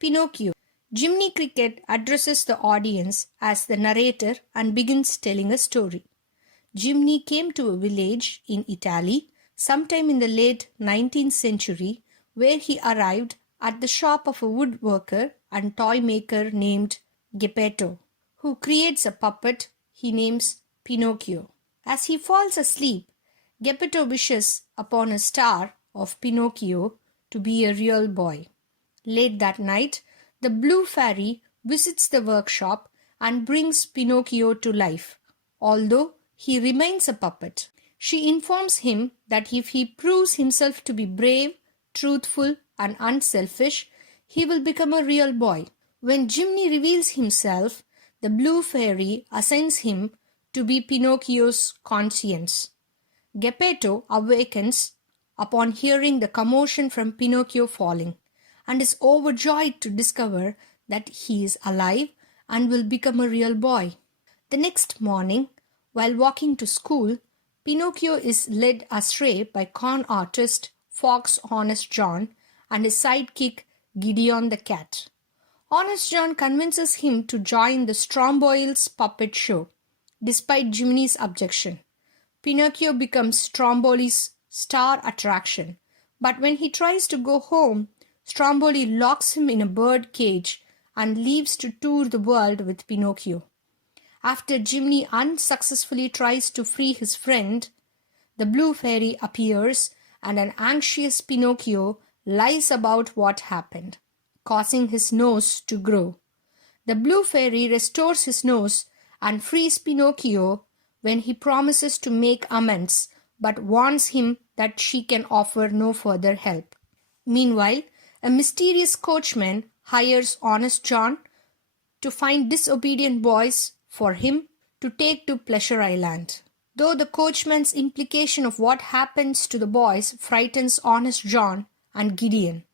Pinocchio. Jiminy Cricket addresses the audience as the narrator and begins telling a story. Jiminy came to a village in Italy sometime in the late 19th century, where he arrived at the shop of a woodworker and toy maker named Geppetto, who creates a puppet he names Pinocchio. As he falls asleep, Geppetto wishes upon a star of Pinocchio to be a real boy. Late that night, the Blue Fairy visits the workshop and brings Pinocchio to life, although he remains a puppet. She informs him that if he proves himself to be brave, truthful, and unselfish, he will become a real boy. When Jiminy reveals himself, the Blue Fairy assigns him to be Pinocchio's conscience. Geppetto awakens upon hearing the commotion from Pinocchio falling, and is overjoyed to discover that he is alive and will become a real boy. The next morning, while walking to school, Pinocchio is led astray by con artist Fox Honest John and his sidekick Gideon the cat. Honest John convinces him to join the Stromboil's puppet show, despite Jiminy's objection. Pinocchio becomes Stromboli's star attraction, but when he tries to go home, Stromboli locks him in a bird cage and leaves to tour the world with Pinocchio. After Jiminy unsuccessfully tries to free his friend, the Blue Fairy appears and an anxious Pinocchio lies about what happened, causing his nose to grow. The Blue Fairy restores his nose and frees Pinocchio when he promises to make amends but warns him that she can offer no further help. Meanwhile, a mysterious coachman hires Honest John to find disobedient boys for him to take to Pleasure Island. Though the coachman's implication of what happens to the boys frightens Honest John and Gideon,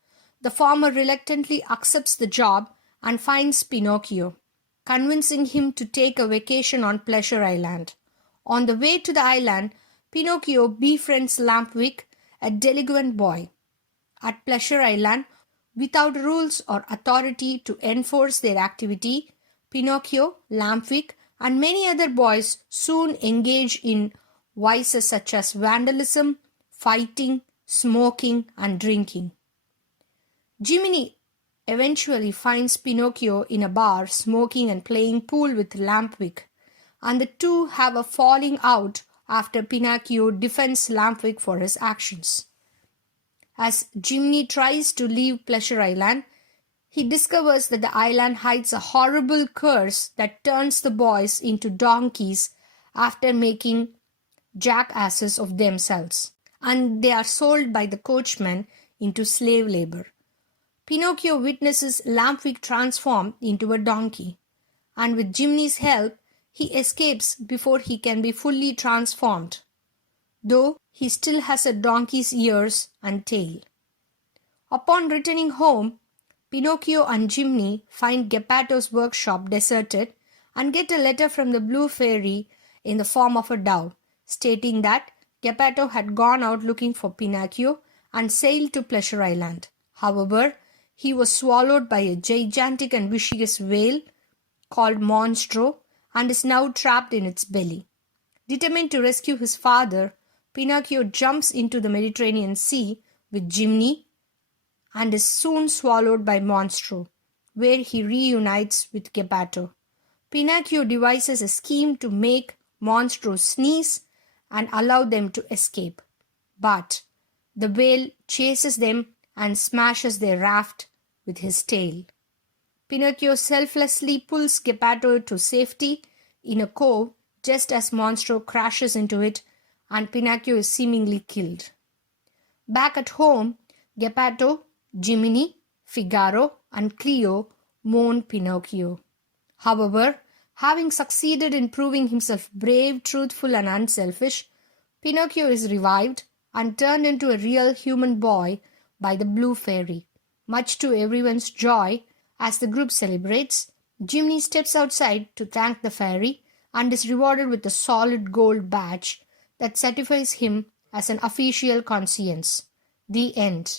the former reluctantly accepts the job and finds Pinocchio, convincing him to take a vacation on Pleasure Island. On the way to the island, Pinocchio befriends Lampwick, a delinquent boy. At Pleasure Island, without rules or authority to enforce their activity, Pinocchio, Lampwick, and many other boys soon engage in vices such as vandalism, fighting, smoking, and drinking. Jiminy eventually finds Pinocchio in a bar smoking and playing pool with Lampwick, and the two have a falling out after Pinocchio defends Lampwick for his actions. As Jiminy tries to leave Pleasure Island, he discovers that the island hides a horrible curse that turns the boys into donkeys after making jackasses of themselves, and they are sold by the coachman into slave labor. Pinocchio witnesses Lampwick transform into a donkey, and with Jiminy's help, he escapes before he can be fully transformed, though he still has a donkey's ears and tail. Upon returning home, Pinocchio and Jiminy find Geppetto's workshop deserted and get a letter from the Blue Fairy in the form of a dove, stating that Geppetto had gone out looking for Pinocchio and sailed to Pleasure Island. However, he was swallowed by a gigantic and vicious whale called Monstro and is now trapped in its belly. Determined to rescue his father, Pinocchio jumps into the Mediterranean Sea with Jiminy and is soon swallowed by Monstro, where he reunites with Geppetto. Pinocchio devises a scheme to make Monstro sneeze and allow them to escape, but the whale chases them and smashes their raft with his tail. Pinocchio selflessly pulls Geppetto to safety in a cove just as Monstro crashes into it and Pinocchio is seemingly killed. Back at home, Geppetto, Jiminy, Figaro, and Cleo mourn Pinocchio. However, having succeeded in proving himself brave, truthful, and unselfish, Pinocchio is revived and turned into a real human boy by the Blue Fairy. Much to everyone's joy, as the group celebrates, Jiminy steps outside to thank the fairy and is rewarded with a solid gold badge that certifies him as an official conscience. The end.